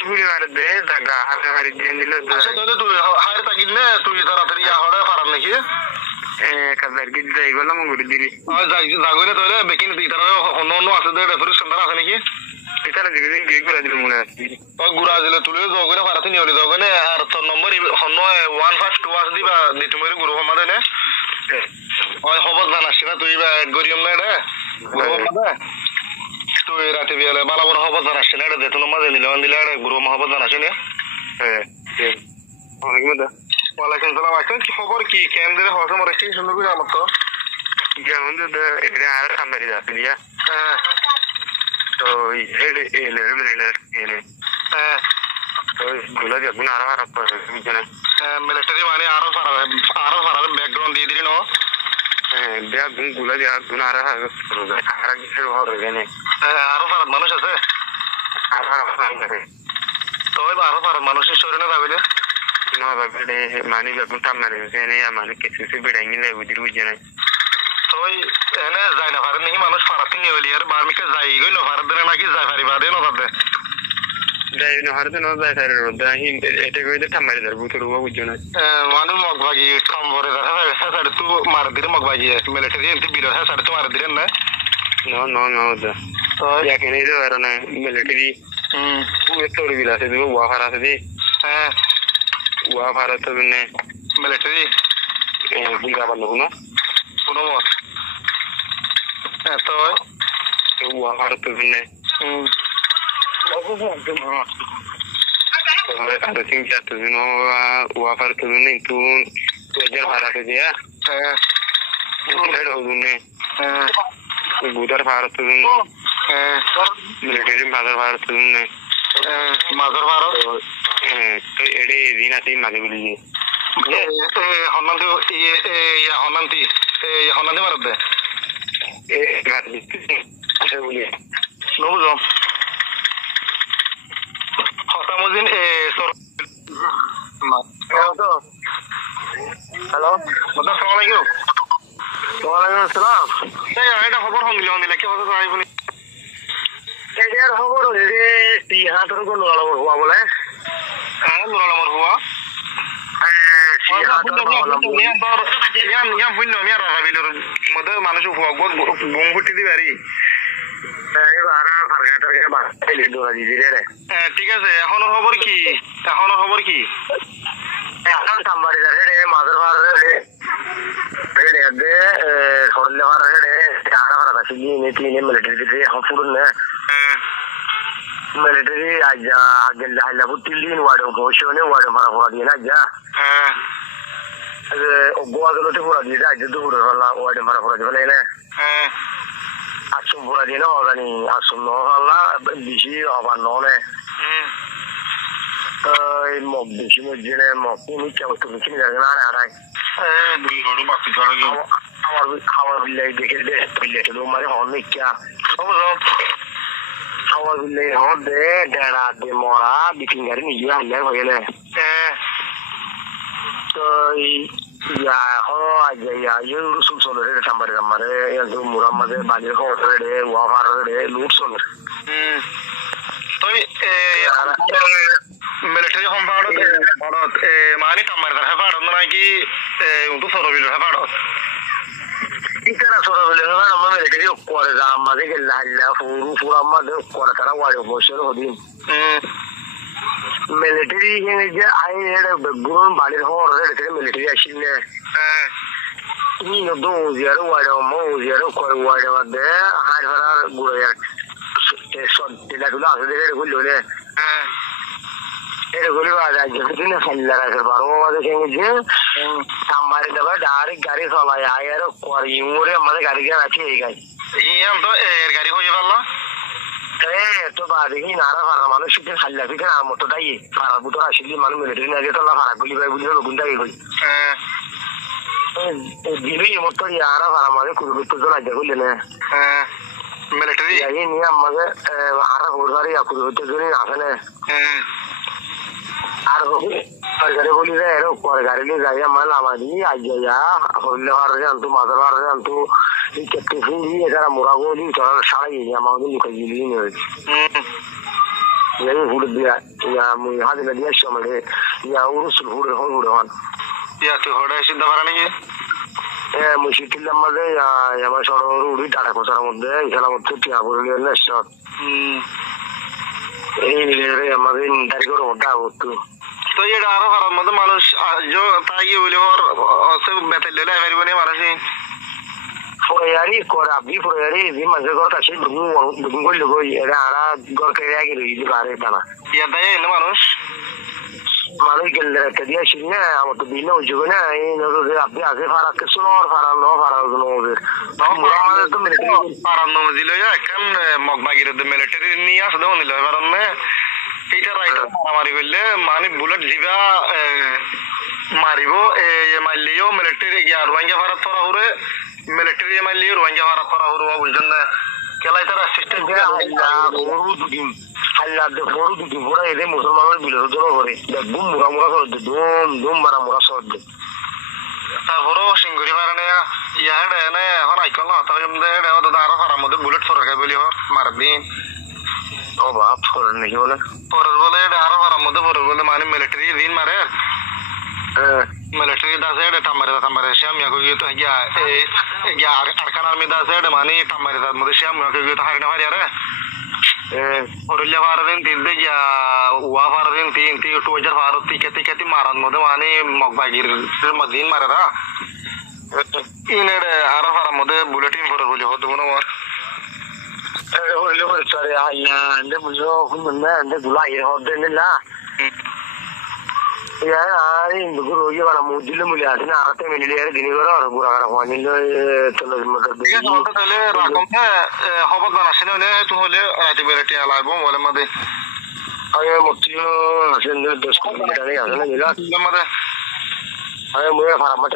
পুরি মার দে জায়গা হাতে মারি দিয়ে দিল আচ্ছা তাহলে তুই হায়ার থাকিল না তুই তাড়াতাড়ি হড়ে পারার নাকি কাজার কি যাই গেলাম ঘুরে দিলি জাগরে তাহলে বেকিন তুই তারা অন্য অন্য আছে রেফারি সেন্টার আছে নাকি এটা দিকে দিন গিয়ে করে দিল মনে আছে গুড়া দিলে তুলে জগরে পারাতে নিয়ে হলি জগনে আর তোর নম্বর হন্য 152 আছে দিবা দি তুমি গুরু মাদে না ওই খবর জানাস না তুই বা এড করিম না এটা গুরু মাদে তুই রাতে বিয়ালে বালা বড় খবর জানাস না এটা দেতো নম্বর দিলে দিলে এটা গুরু খবর জানাস না হ্যাঁ অনেক মজা ওয়ালাইকুম সালাম আসেন কি খবর কি কেন্দ্রে হসে মরে কি সুন্দর করে আমার তো যেমন এটা আর সামনে যাচ্ছে দিয়া হ্যাঁ তো এলে এলে এলে হ্যাঁ তো গুলা যাবো না আর বুঝছেন মিলিটারি মানে আরো সারা ব্যাকগ্রাউন্ড দিয়ে দিলি না ব্যাগ গুলা দিয়া গুণ আর কিছু হবে জানে আরো সারা মানুষ আছে আর তো আরো সারা মানুষের শরীরে যাবে মানি ব্যাগ সামনে মানে কিছু বেড়াই গেলে বুঝির বুঝছে না তো এনে যায় না পারে নাকি মানুষ ফারাতে নিয়ে হলি আর বার্মিকে যাই গই না ফারাত দেনে নাকি যায় পারিবা দে না তাতে যাই না হারতে না যায় স্যার এটা কইতে থামারি দার বুতর ও বুঝছো না মানুষ মগবাগি কম ভরে দেখা স্যার তু মার দিলে মগবাগি মিলিটারি এনতে বিরোধ হ্যাঁ স্যার তো মার দিলেন না no da তো ya que ni de ver na military তোর বিলা আছে দিব ওয়া ফারা আছে হ্যাঁ ওয়া ফারা তো নে মিলিটারি বুঙ্গা বানো না কোনো মত তো ওয়া ফারা তো নে আর সিং যা তো নো ওয়া ফারা তো নে তু তোর ফারা আছে দিয়া এড়ো নে বুদার ফারা তো নে মিলিটারি মাদার ফারা তো নে মাদার ফারা তো এড়ে দিন আছে মাঝে বলি হনন্তি হনন্তি মারদ দে আছে বলি নবুজম হতামুদ্দিন হ্যালো আসসালামু আলাইকুম ওয়ালাইকুম আসসালাম এটা খবর দিলে কি হতো তাই বলি এটার খবর হইছে সিহাতর কোন লড়াবর হওয়া বলে হ্যাঁ লড়াবর হওয়া মানুষ বোম ফুটি দিবে আর ঠিক আছে এখনো খবর কি এখন সাম্বারি রে মাদার ভার রে রে সরলে ভার রে আরা ভার আছে নি তিনে মিলিটারি এখন পুরো না মিলিটারি আজা আগেল হাইলা বুটিলিন ওয়াড়ে বসনে ওয়াড়ে ভাড়া ভরা দিয়ে না যা গোয়া গেলতে ভরা দিয়ে আজ দুপুরে ভালা ওয়াড়ে ভাড়া ভরা দিয়ে না আসুন ভরা দিয়ে না জানি আসুন নহলা বেশি আবার ননে এই মগ বেশি মজনে মগ তুমি কেউ তুমি কিনে যাবে না আড়াই আমার বিল্লাই দেখে দে বিল্লাই তো মানে অনেক কে আমার বিল্লাই হন দে ডেড়া দে মরা বিপিন গাড়ি নিজে আনলে হয়ে গেলে তো ইয়া এখন আজ ইয়া ইয়ে রসুল চলে রে সাম্বারে সাম্বারে মুরাম মাঝে বাজির খবর রে ওয়াফার রে লুট চলে মিলিটারি হোম ভাড়ত মানে কামার কথা ভাড়ত নাকি তো সরবিল ভাড়ত ইতারা সরবিল ভাড়ত আমরা মিলিটারি করে যা আমাদের গেলা হাল্লা পুরো আমাদের করে তারা ওয়াড়ে বসে হদিন মিলিটারি যে আই এর গুরুন বাড়ির হওয়ার রে মিলিটারি আসিলে নি নো দো জিয়ারো ওয়াড়ে মো জিয়ারো করে ওয়াড়ে মধ্যে হার হারার গুড়ো এক সব দিলা আছে দেখে কইলো রে এগুলি রাজ্যে খাল্লা রাখার পারো আমাদের সঙ্গে সাম্বারে দেবে ডাইরেক্ট গাড়ি চলায় আর করি মোরে আমাদের গাড়ি গাড়ি আছে এই গাড়ি তো এর গাড়ি হয়ে পারলো তো বাদেকি নারা ফারা মানুষ শিখে খাল্লা ফিখে আর মতো তাই ফারা বুতর আসলে মানুষ মিলিটারি না যেত না ফারা গুলি ভাই বুঝে নতুন তাই কই দিবি মতো ইয়ারা ফারা মানে কুড়ি জন আজ্ঞা করলে না মিলিটারি নিয়ে আমাকে আর হোরবারি কুড়ি জন আসে না আর সরকারে বলি রে পরে গাড়ি নিয়ে যাই আমার লামাদি আজ যাইয়া হইলে হার জানতো মাদার হার জানতো এই কেটে ফুড়ি এরা মোরা বলি তোরা সারাই আমাদের লুকাই গেলি Yang hudu dia, ya mu hadi na dia shamade, ya urusul hudu han. Ya tu hoda sidda parani ki. Mu shikilla made ya ma shoro hudu tara ko sara modde, ikhala modde tia bolile na shot. Ei nile amade dari ko roda hotu. তো এটা আরো খারাপ মধ্যে মানুষ তাই বলে ওর বেতন লেলে পারিব না মানুষ Foyari kora bi foyari bi manze gor kashi dugun gol logo era ara gor kaya agi roi bare dana ya dai না মানুষ gelle kadiya shinne amto bino ujugona no de abbi age fara ke sunor fara no de no আমাদের তো military পারানো দিল এখন মগবাগির military নিয়ে আসে দাও নিল কারণ এইটা রাইট মারি বললে মানে বুলেট দিবা মারিব মারলিও মিলিটারি গিয়া রোহিঙ্গা ভারত ফরা হরে মিলিটারি মারলিও রোহিঙ্গা ভারত ফরা হরে বুঝছেন না কেলাই তারা সিস্টেম দিয়ে আল্লাহ de foru du bora ede musulmanর বিলে জড়ো করে দেখুম মুরা করে দম মারা মুরা সরদে তারপরও সিঙ্গুরি মারনে ইয়াড়ে না এখন আইকল না তাহলে এডে ওদের আরো ফারার মধ্যে বুলেট ফরকে বলি হর মারদিন ও বাপ ফরেন নাকি বলে পরের বলে এডে আরো ফারার মধ্যে পরের বলে মানে মিলিটারি দিন মারে মিলিটারি দাসে এডে তামারে শ্যামিয়া কই তো গিয়া আরকানার মে দাসে এডে মানে তামারে দাস মধ্যে শ্যামিয়া কই তো হারিনা হারিয়া রে Orilla Faradin did the Wafaradin Tin Toja Faru Tikati Maran Modani Mogbagir Madin Marara in a Arafara Mode bulletin for a Hulio. Sorry, I and the Muzo and the Gulai of the Nilla. Yeah, in the Guru Yavana Mudilulia, Arate Milia, Dinivera, Gura, one in the Hobart National to Hole, Ratibirati album, or a mother. I am Motio, the school, I am aware of how much